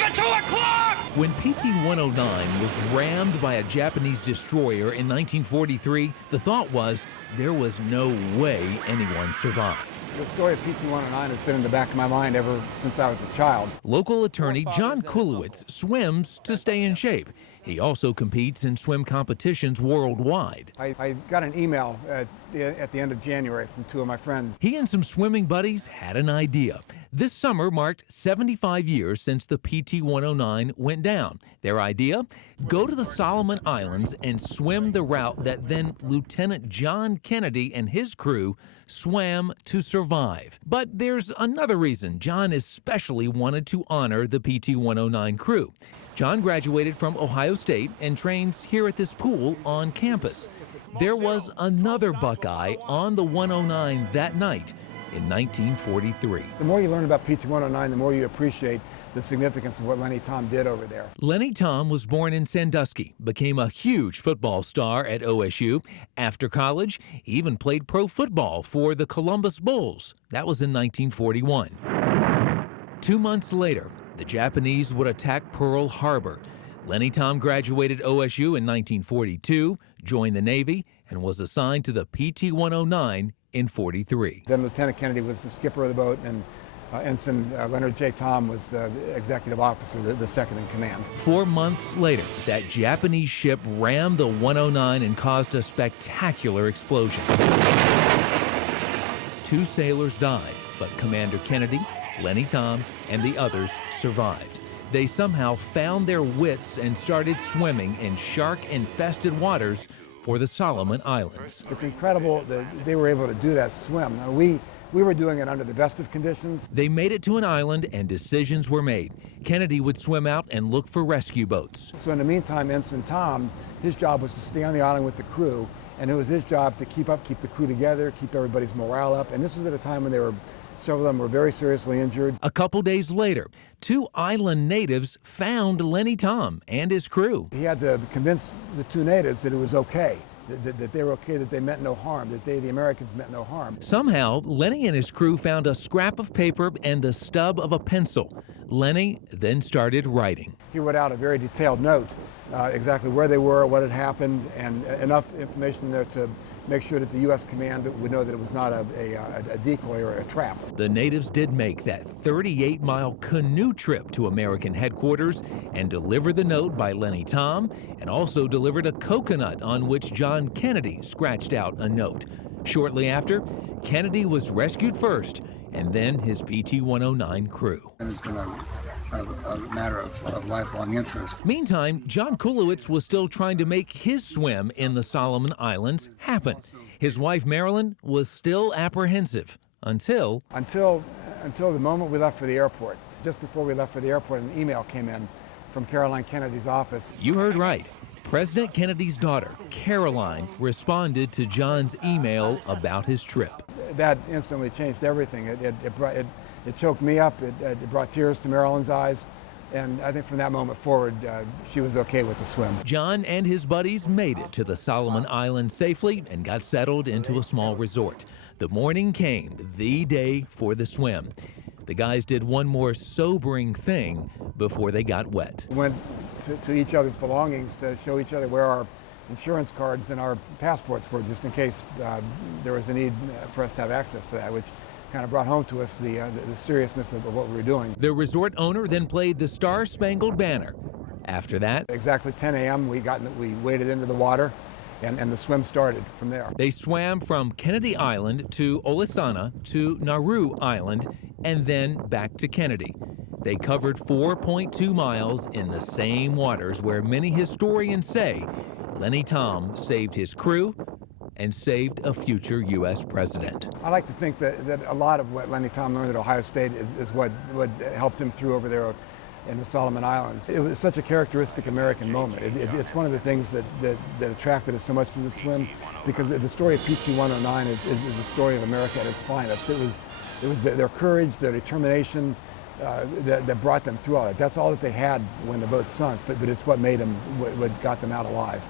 at 2 o'clock! When PT-109 was rammed by a Japanese destroyer in 1943, the thought was there was no way anyone survived. The story of PT-109 has been in the back of my mind ever since I was a child. Local attorney John Kulewicz swims to stay in shape. He also competes in swim competitions worldwide. I got an email at the end of January from two of my friends. He and some swimming buddies had an idea. This summer marked 75 years since the PT-109 went down. Their idea? Go to the Solomon Islands and swim the route that then Lieutenant John Kennedy and his crew swam to survive. But there's another reason John especially wanted to honor the PT-109 crew. John graduated from Ohio State and trains here at this pool on campus. There was another Buckeye on the 109 that night in 1943. The more you learn about PT-109, the more you appreciate the significance of what Lenny Thom did over there. Lenny Thom was born in Sandusky, became a huge football star at OSU. After college, he even played pro football for the Columbus Bulls. That was in 1941. 2 months later, the Japanese would attack Pearl Harbor. Lenny Thom graduated OSU in 1942, joined the Navy, and was assigned to the PT-109 in 43. Then Lieutenant Kennedy was the skipper of the boat, and Ensign Leonard J. Thom was the executive officer, the second in command. 4 months later, that Japanese ship rammed the 109 and caused a spectacular explosion. 2 sailors died, but Commander Kennedy, Lenny Thom, and the others survived. They somehow found their wits and started swimming in shark-infested waters for the Solomon Islands. It's incredible that they were able to do that swim. Now, we were doing it under the best of conditions. They made it to an island and decisions were made. Kennedy would swim out and look for rescue boats. So in the meantime, Ensign Thom, his job was to stay on the island with the crew, and it was his job to keep the crew together, keep everybody's morale up. And this was at a time when several of them were very seriously injured. A couple days later, 2 island natives found Lenny Thom and his crew. He had to convince the 2 natives that it was okay, that they were okay, that they meant no harm, that the Americans meant no harm. Somehow, Lenny and his crew found a scrap of paper and the stub of a pencil. Lenny then started writing. He wrote out a very detailed note, exactly where they were, what had happened, and enough information there to make sure that the U.S. command would know that it was not a decoy or a trap. The natives did make that 38-mile canoe trip to American headquarters and delivered the note by Lenny Thom, and also delivered a coconut on which John Kennedy scratched out a note. Shortly after, Kennedy was rescued first, and then his PT-109 crew. And it's been a matter of lifelong interest. Meantime, John Kulewicz was still trying to make his swim in the Solomon Islands happen. His wife, Marilyn, was still apprehensive until the moment we left for the airport. Just before we left for the airport, an email came in from Caroline Kennedy's office. You heard right. President Kennedy's daughter, Caroline, responded to John's email about his trip. That instantly changed everything. It choked me up, it brought tears to Marilyn's eyes, and I think from that moment forward, she was okay with the swim. John and his buddies made it to the Solomon Islands safely and got settled into a small resort. The morning came, the day for the swim. The guys did one more sobering thing before they got wet. We went to each other's belongings to show each other where our insurance cards and our passports were, just in case there was a need for us to have access to that, which kind of brought home to us the seriousness of what we were doing. The resort owner then played the Star-Spangled Banner. After that, exactly 10 a.m., we waded into the water, and the swim started from there. They swam from Kennedy Island to Olisana to Nauru Island, and then back to Kennedy. They covered 4.2 miles in the same waters where many historians say Lenny Thom saved his crew and saved a future U.S. president. I like to think that a lot of what Lenny Thom learned at Ohio State is what helped him through over there in the Solomon Islands. It was such a characteristic American moment. It's one of the things that attracted us so much to the swim, because the story of PT-109 is the story of America at its finest. It was their courage, their determination that brought them through all that. That's all that they had when the boat sunk, but it's what made them, what got them out alive.